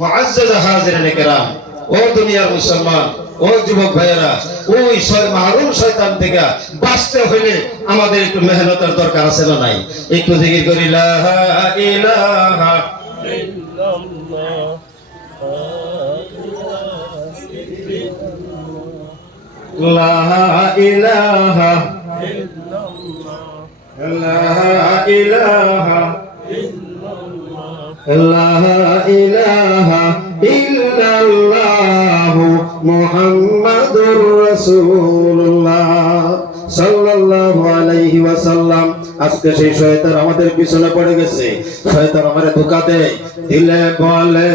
মুআজ্জাজ হাজিরিনে কেরাম, ও দুনিয়ার মুসলমান, ও যুবক ভাইয়েরা, ওই মাহরুম শয়তান থেকে বাঁচতে হইলে আমাদের একটু মেহনতের দরকার আছে না নাই? একটু জিকির করি লা ইলাহা ইল্লাল্লাহ, লা ইলাহা ইল্লাল্লাহ, লা ইলাহা লা ইলাহা ইল্লাল্লাহ মুহাম্মাদুর রাসূলুল্লাহ সাল্লাল্লাহু আলাইহি ওয়াসাল্লাম। আজকে সেই শয়তান আমাদের পিছনে পড়ে গেছে। শয়তান আমারে ধোঁকা দেয়, দিলে বলে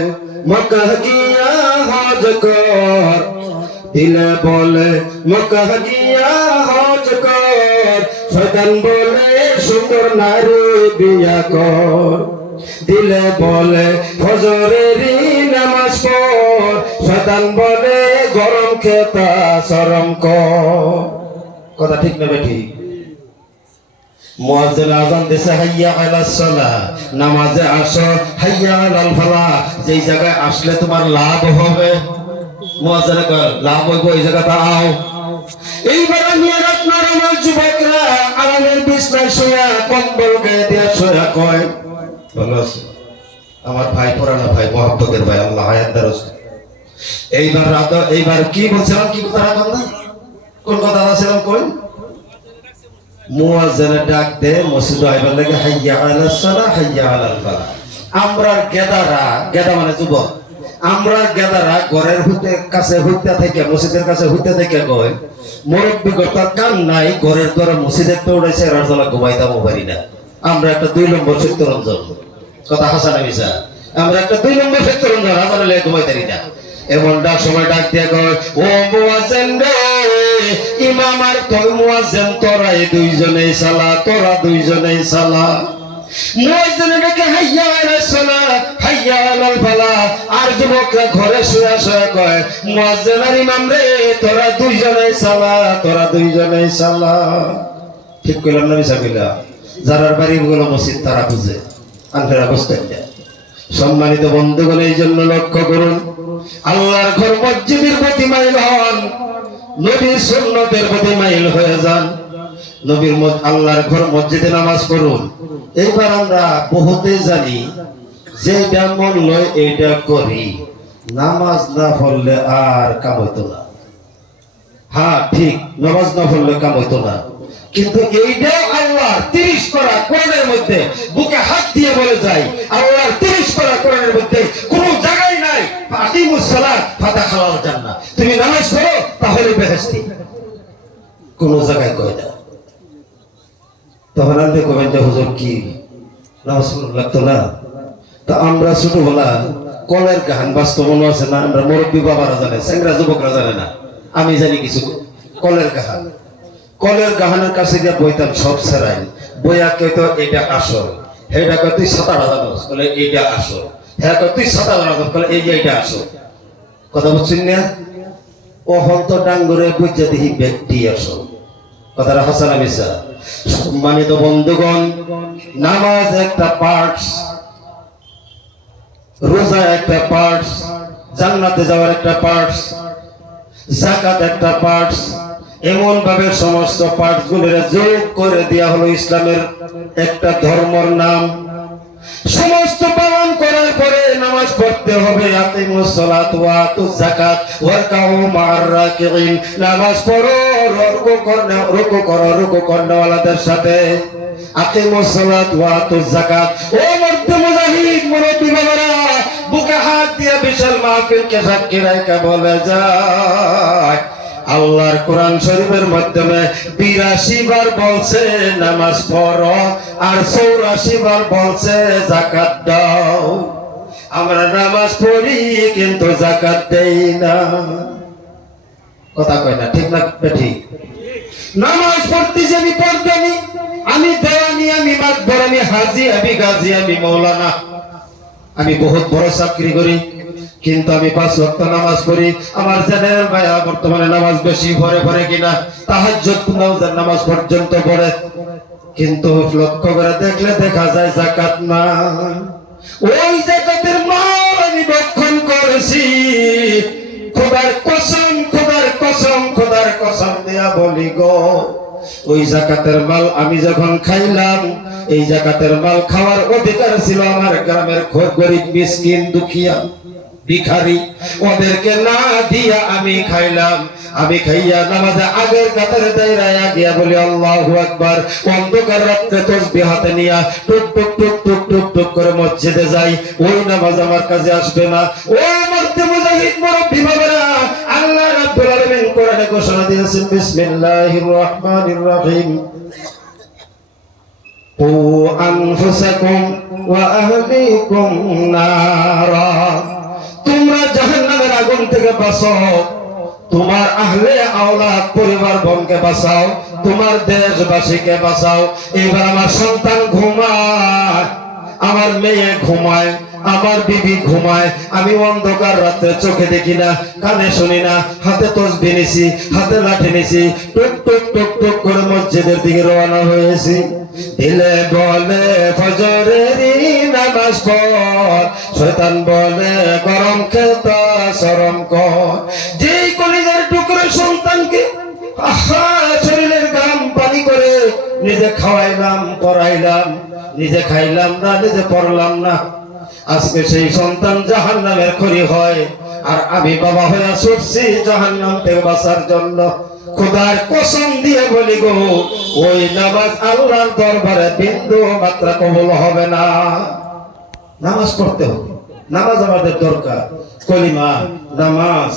মক্কা গিয়া হজ কর, দিলে বলে মক্কা গিয়া হজ কর, শয়তান বলে সুন্দর নারী বিয়া কর, দিলে বলে ফজরের নামাজ পড়, শয়তান বলে গরম খেতা শরম কর। কথা ঠিক না ঠিক? মুয়াজ্জিন আযান দিছে হাইয়া আলাস সালাহ, নামাজে আসো, হাইয়া আলাল ফালাহ। যেই জায়গায় আসলে তোমার লাভ হবে, মুয়াজ্জিন কয় লাভ হইব এই জায়গাটা আও। এইবার নিয়ে আপনার আমার যুবকরা আরামের বিছনায় শুয়া কম্বল গায়ে দিয়া শুয়া কয় ভালো আছে আমার ভাই, পুরানো ভাই, মহব্বতের ভাই, আল্লাহ হায়াত দারাজ। এইবার কি বলছিলাম, কি কথা রাখলাম না, কোন কথা ছিলাম কই? মুয়াজ্জিন ডাক দে মসজিদে আইবার লাগে হাইয়া আলাস সালাহ হাইয়া আলাল ফালাহ। আমরা গেদারা, গেদা মানে যুবক, আমরা গেদারা ঘরের কাছে হইতে থেকে, মসজিদের কাছে হইতে থেকে কয় মুরব্বী গতার কাম নাই, ঘরের দ্বারা মসজিদের দৌড়াইছে আর জলা ঘুমাইতামও পারি না। আমরা একটা 2 নম্বর চিত্তরঞ্জন, কথা হাসা না মিশা, আমরা একটা 2 নম্বর চিত্তরঞ্জন, হাজারে লেগে ঘুমাইতারি না। এমন ডাক সময় ডাক দিয়ে কয় ও মুয়াজ্জিন রে, ইমাম আর তুই মুয়াজ্জিন, তোরাই দুইজনেই সালা, তোরা দুইজনেই সালা। মুয়াজ্জিন ডাকে হাইয়া আলাস সালাহ হাইয়া আলাল ফালাহ। আর যুবকরা ঘরে শুয়ে শুয়ে কয় মুয়াজ্জিন আর ইমাম রে, তোরা দুইজনেই সালা, তোরা দুইজনেই সালা। ঠিক কইলাম না মিশা কইলাম? যারার বাড়ি গুলো মসজিদ তারা বুঝে, আনফেরা বুঝতে যায়। সম্মানিত বন্ধুগণ, এই জন্য লক্ষ্য করুন, আল্লাহর ঘর মসজিদের প্রতি মাইল হন, নবীর সুন্নতের প্রতি মাইল হয়ে যান। নবীর আল্লাহর ঘর মসজিদে নামাজ পড়ুন। এইবার আমরা বহুতে জানি যে এটা মন লয় এইটা করি, নামাজ না পড়লে আর কাম হইতো না। হ্যাঁ ঠিক, নামাজ না পড়লে কাম হইতো না, কিন্তু এইটাও আল্লাহর 30 পারা কোরআনের মধ্যে বুকে হাত দিয়ে বলে যায়, আল্লাহর 30 পারা কোরআনের মধ্যে কোন জায়গায় নাই আকিমুস সালাত ফাতাখালাল জান্নাহ, তুমি নামাজ পড়ো তাহলে বেহেশতি, কোন জায়গায় কয় না। তখন আপনি কবেন যে হুজুর কি নামাজ লাগতো না? তা আমরা ছোটবেলা কলের গান বাস্তব মনে আছে না? আমরা মুরব্বী বাবারা জানে, চেংরা যুবকরা জানে না, আমি জানি কিছু। কলের গান, কলের গাহানের কাছে গিয়ে বইতাম সব সেরাই, বইয়া কইতো এটা আসল, হেটা কয় তুই 7 জানোস, বলে এইটা আসল, হ্যাঁ কয় তুই 7 জানোস, বলে এই যে এইটা আসল। কথা বুঝছেন না? ও হন্ত ডাঙ্গরে বুঝা দেখি ব্যক্তি আসল। কথাটা হাসা না মিশা? সম্মানিত বন্ধুগণ, নামাজ একটা পার্টস, রোজা একটা পার্টস, জান্নাতে যাওয়ার একটা পার্টস, যাকাত একটা পার্টস। এমন ভাবে সমস্ত পার্টস গুলোর যোগ করে দেয়া হলো ইসলামের একটা ধর্মের নাম। সমস্ত পালন করার পরে নামাজ পড়তে হবে, আকিমুস সালাত ওয়া আতুজ যাকাত ওয়ারকাউ মা'আর রাকিঈন। নামাজ পড়ো, রুকু করো রুকু করনেওয়ালাদের সাথে। আকিমুস সালাত ওয়া আতুজ যাকাত। ও মর্দে মুজাহিদ, মুরব্বি বাবারা, বুকে হাত দিয়ে বিশাল মাহফিলকে সাক্ষী রেখে বলে যায়, আল্লাহর কোরআন শরীফের মাধ্যমে 82 বার বলছে নামাজ পড়ো, আর 84 বার বলছে যাকাত দাও। আমরা নামাজ পড়ি কিন্তু যাকাত দেই না। কথা কয় না, ঠিক না ঠিক? নামাজ পড়তেছি আমি পড়তানি, আমি দেওয়ানি, আমি মাতবর, আমি হাজি, আমি গাজী, আমি মৌলানা, আমি বহুত বড় চাকরি করি, কিন্তু আমি 5 ওয়াক্ত নামাজ পড়ি। আমার জেনারেল ভাইয়া বর্তমানে নামাজ বেশি পড়ে কিনা, তাহাজ্জুদ নামাজ পর্যন্ত পড়ে, কিন্তু লক্ষ্য করে দেখলে দেখা যায় যাকাত নাই। ওই যাকাতের মাল আমি ভক্ষণ বলি গো, ওই জাকাতের মাল আমি যখন খাইলাম, এই জাকাতের মাল খাওয়ার অধিকার ছিল আমার গ্রামের গরিব মিসকিন দুঃখিয়া ভিখারি, ওদেরকে না দিয়া আমি খাইলাম। আমি খাইয়া নামাজে আগের কাতারে দাঁড়াইয়া গিয়া বলি আল্লাহু আকবার। অন্ধকার রাত্রে তাসবিহ হাতে নিয়া টুক টুক টুক টুক টুক টুক করে মসজিদে যাই। ওই নামাজ আমার কাছে আসবে না। ও মর্তে মুজাহিদ মুরব্বি বাবারা, আল্লাহ রাব্বুল আলামিন কোরআনে ঘোষণা দিয়েছেন, বিসমিল্লাহির রহমানির রহিম, কু আনফুসাকুম ওয়া আহলিকুম নারা, তোমরা জাহান্নামের আগুন থেকে বাঁচাও, তোমার আহলে আওলাদ পরিবার বনকে বাঁচাও, তোমার দেশবাসীকে বাঁচাও। এবার আমার সন্তান ঘুমায়, আমার মেয়ে ঘুমায়, আমার বিবি ঘুমায়, আমি অন্ধকার রাতে চোখে দেখি না, কানে শুনি না, হাতে তসবিহ নিছি, হাতে লাঠি নিছি, টুক টুক টুক টুক করে মসজিদের দিকে রওনা হয়েছি। দিলে বলে ফজরেরই নামাজ পড়, শয়তান বলে গরম খেতা শরম কর। যেই কলিজার টুকরো সন্তানকে শরীরের গাম পানি করে নিজে খাওয়াইলাম, পড়াইলাম, নিজে খাইলাম না, নিজে পড়লাম না, আজকে সেই সন্তান জাহান্নামের খড়ি হয়, আর আমি বাবা হয়ে ছুটছি জাহান্নাম থেকে বাঁচার জন্য। খোদার কসম দিয়ে বলি গো, ওই নামাজ আল্লাহর দরবারে বিন্দু মাত্রা কবুল হবে না। নামাজ পড়তে হবে, নামাজ আমাদের দরকার, কলিমা নামাজ।